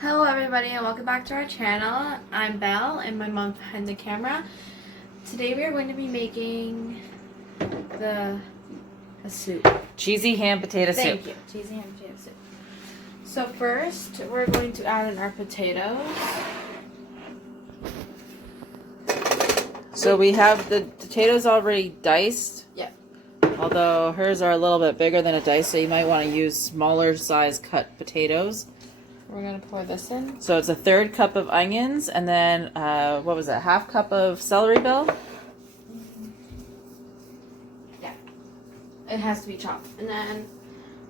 Hello everybody and welcome back to our channel. I'm Belle and my mom behind the camera. Today we are going to be making a soup. Cheesy ham potato soup. Thank you. Cheesy ham potato soup. So first we're going to add in our potatoes. So we have the potatoes already diced. Yep. Although hers are a little bit bigger than a dice, so you might want to use smaller size cut potatoes. We're going to pour this in. So it's a 1/3 cup of onions, and then, what was that, 1/2 cup of celery, Bill? Yeah. It has to be chopped. And then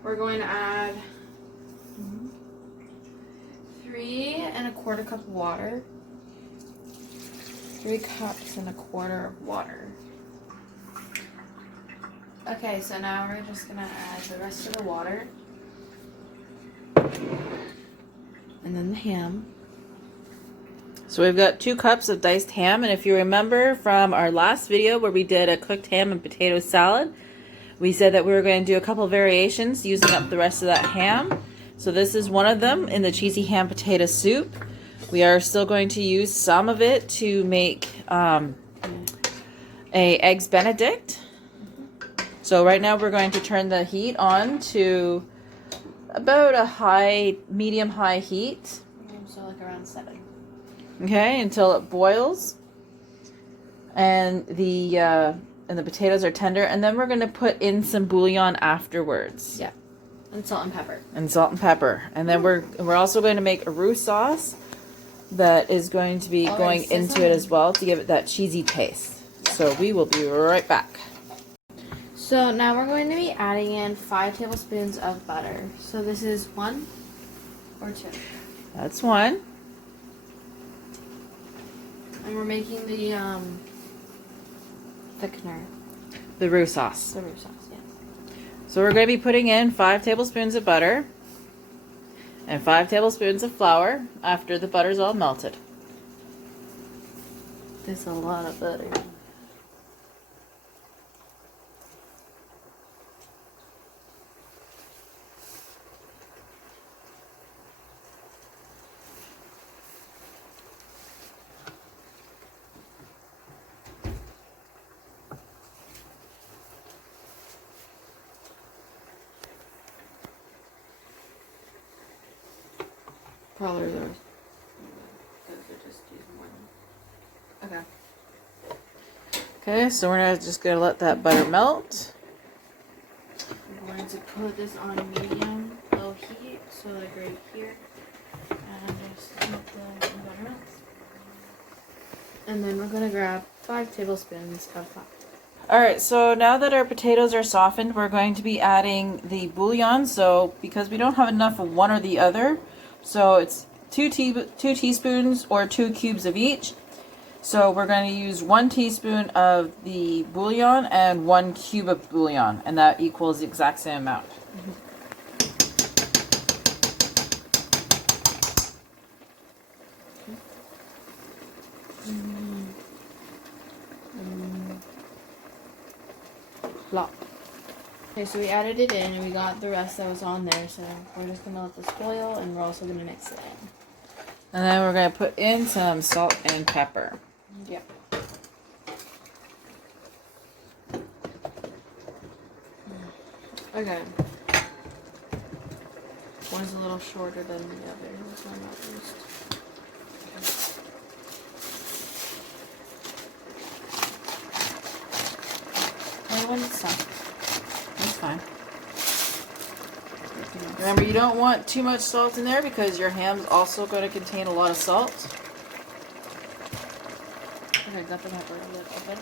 we're going to add 3 1/4 cup of water. 3 cups and 1/4 of water. Okay, so now we're just going to add the rest of the water. And then the ham. So we've got 2 cups of diced ham, and if you remember from our last video where we did a cooked ham and potato salad, we said that we were going to do a couple variations using up the rest of that ham. So this is one of them in the cheesy ham potato soup. We are still going to use some of it to make a eggs benedict. So right now we're going to turn the heat on to about a medium-high heat. So like around 7. Okay, until it boils, and the potatoes are tender, and then we're going to put in some bouillon afterwards. Yeah, and salt and pepper. And then we're also going to make a roux sauce that is going to be going into it as well to give it that cheesy taste. So we will be right back. So now we're going to be adding in 5 tablespoons of butter. So this is 1 or 2. That's 1. And we're making the thickener. The roux sauce. The roux sauce, yes. So we're going to be putting in 5 tablespoons of butter and 5 tablespoons of flour after the butter's all melted. There's a lot of butter. Probably yours. Okay. Okay, so we're just going to let that butter melt. I'm going to put this on medium low heat, so like right here, and just let the butter melt. And then we're going to grab 5 tablespoons of flour. Alright, so now that our potatoes are softened, we're going to be adding the bouillon. So because we don't have enough of one or the other, so it's 2 teaspoons or 2 cubes of each. So we're going to use 1 teaspoon of the bouillon and 1 cube of bouillon, and that equals the exact same amount. Flop. Okay, so we added it in and we got the rest that was on there, so we're just going to let this boil and we're also going to mix it in. And then we're going to put in some salt and pepper. Yep. Okay. One's a little shorter than the other. This one not used. One's soft. That's fine. Remember, you don't want too much salt in there because your ham's also going to contain a lot of salt. Okay, got the pepper a little bit.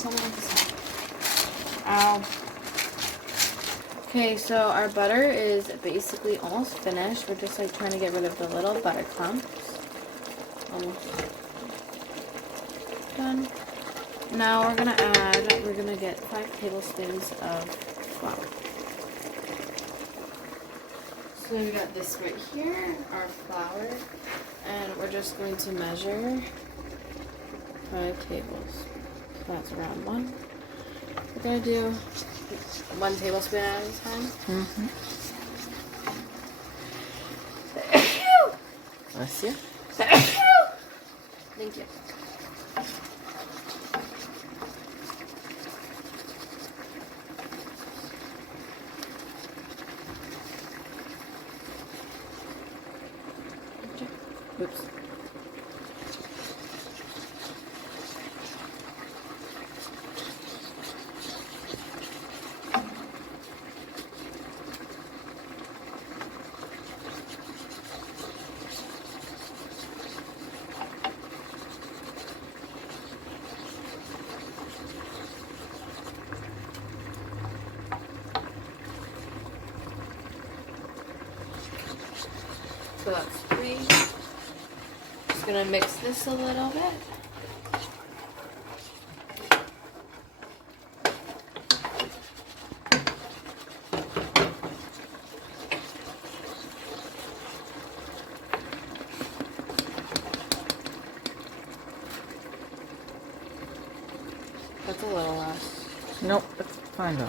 Tell me what to say. Ow. Okay, so our butter is basically almost finished. We're just like trying to get rid of the little butter clumps. Almost done. Now we're gonna get 5 tablespoons of flour. So we got this right here, our flour, and we're just going to measure 5 tables. So that's around 1. We're gonna do 1 tablespoon at a time. Mm-hmm. Bless you. Thank you. Oops. So that's 3. Just gonna mix this a little bit. That's a little less. Nope, that's fine though.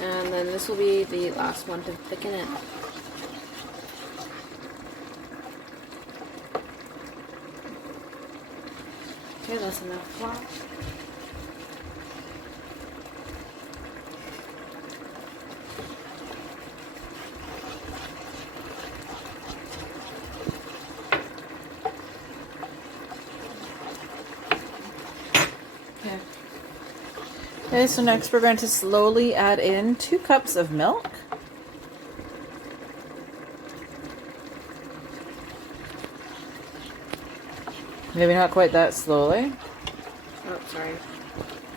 And then this will be the last one to thicken it. Okay, that's enough flour. Okay. Okay, so next we're going to slowly add in 2 cups of milk. Maybe not quite that slowly. Oh, sorry.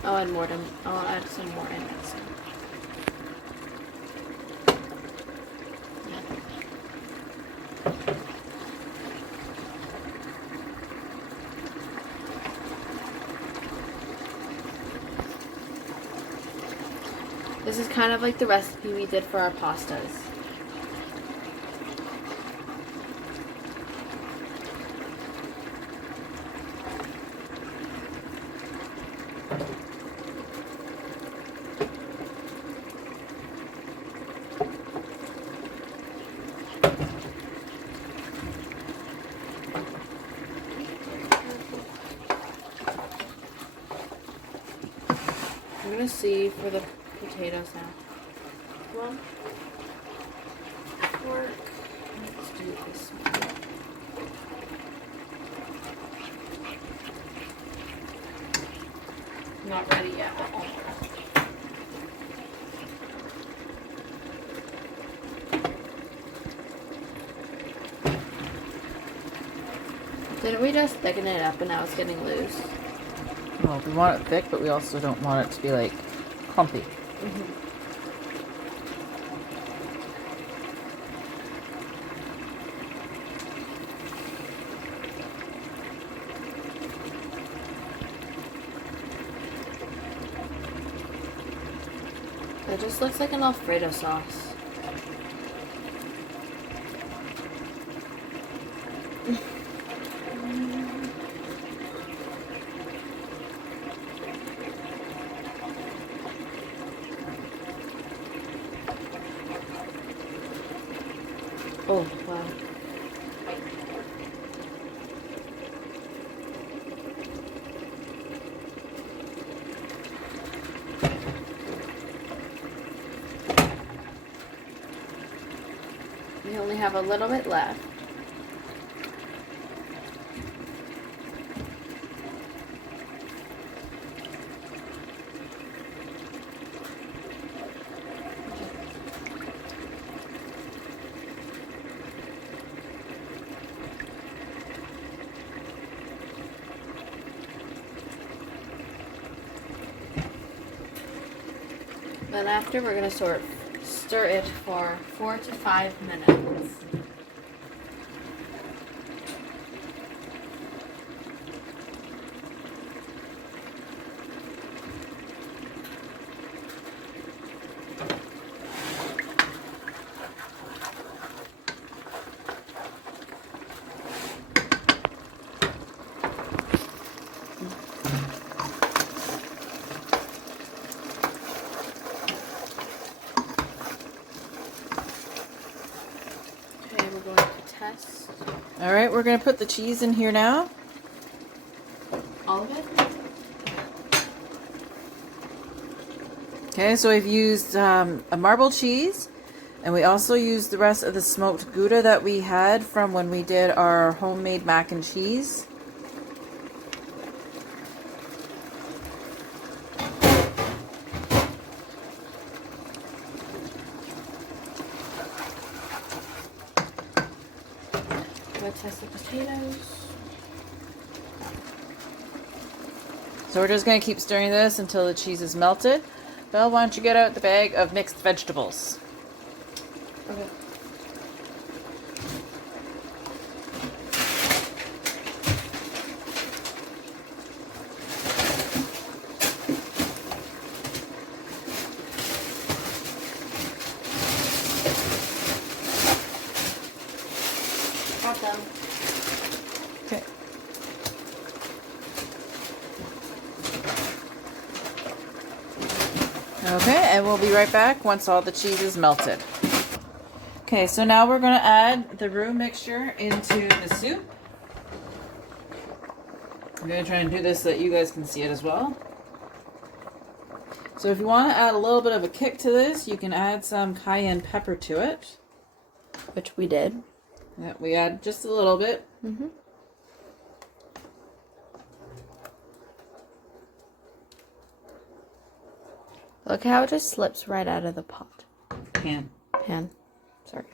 I'll add more. I'll add some more in next time. This is kind of like the recipe we did for our pastas. I'm gonna see for the potatoes now. One. Work. Let's do this one. Not ready yet, but almost. Didn't we just thicken it up and now it's getting loose? Well, we want it thick, but we also don't want it to be like clumpy. Mm-hmm. It just looks like an Alfredo sauce. Oh, wow. We only have a little bit left. Then after, we're going to stir it for 4 to 5 minutes. we're going to test. All right, we're going to put the cheese in here now. All of it? Okay, so we've used a marble cheese, and we also used the rest of the smoked Gouda that we had from when we did our homemade mac and cheese. We'll test the potatoes. So we're just going to keep stirring this until the cheese is melted. Belle, why don't you get out the bag of mixed vegetables? Okay. Got them. Okay. Okay, and we'll be right back once all the cheese is melted. Okay, so now we're going to add the roux mixture into the soup. I'm going to try and do this so that you guys can see it as well. So if you want to add a little bit of a kick to this, you can add some cayenne pepper to it. Which we did. Yeah, we add just a little bit. Mm-hmm. Look how it just slips right out of the pot. Pan. Sorry.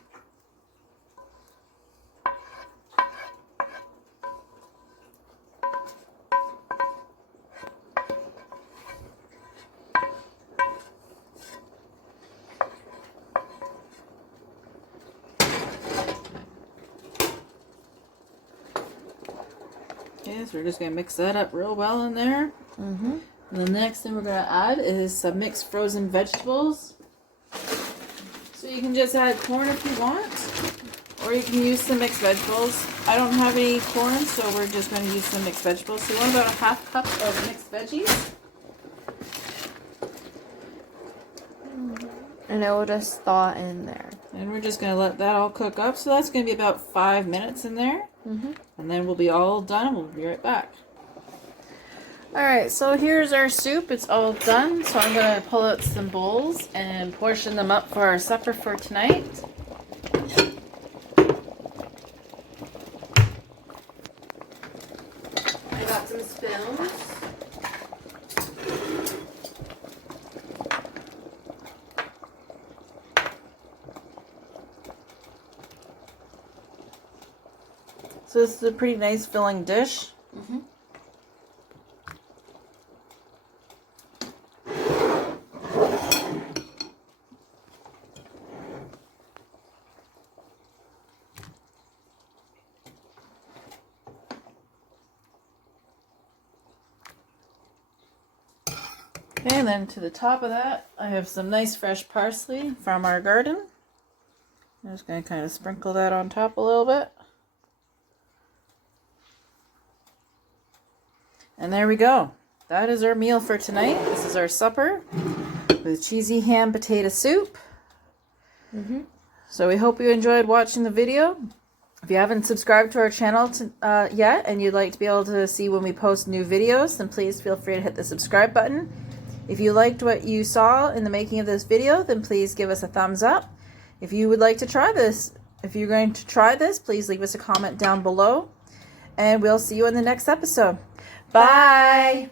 Okay, so we're just going to mix that up real well in there. Mm-hmm. And the next thing we're going to add is some mixed frozen vegetables. So you can just add corn if you want, or you can use some mixed vegetables. I don't have any corn, so we're just going to use some mixed vegetables. So you want about a half cup of mixed veggies. And it will just thaw in there. And we're just going to let that all cook up. So that's going to be about 5 minutes in there. Mm-hmm. And then we'll be all done. We'll be right back. Alright, so here's our soup. It's all done. So I'm going to pull out some bowls and portion them up for our supper for tonight. I got some spoons. So this is a pretty nice filling dish. Mm-hmm. Okay, and then to the top of that, I have some nice fresh parsley from our garden. I'm just going to kind of sprinkle that on top a little bit. And there we go. That is our meal for tonight. This is our supper with cheesy ham potato soup. Mm-hmm. So we hope you enjoyed watching the video. If you haven't subscribed to our channel yet and you'd like to be able to see when we post new videos, then please feel free to hit the subscribe button. If you liked what you saw in the making of this video, then please give us a thumbs up. If you would like to try this, if you're going to try this, please leave us a comment down below. And we'll see you in the next episode. Bye!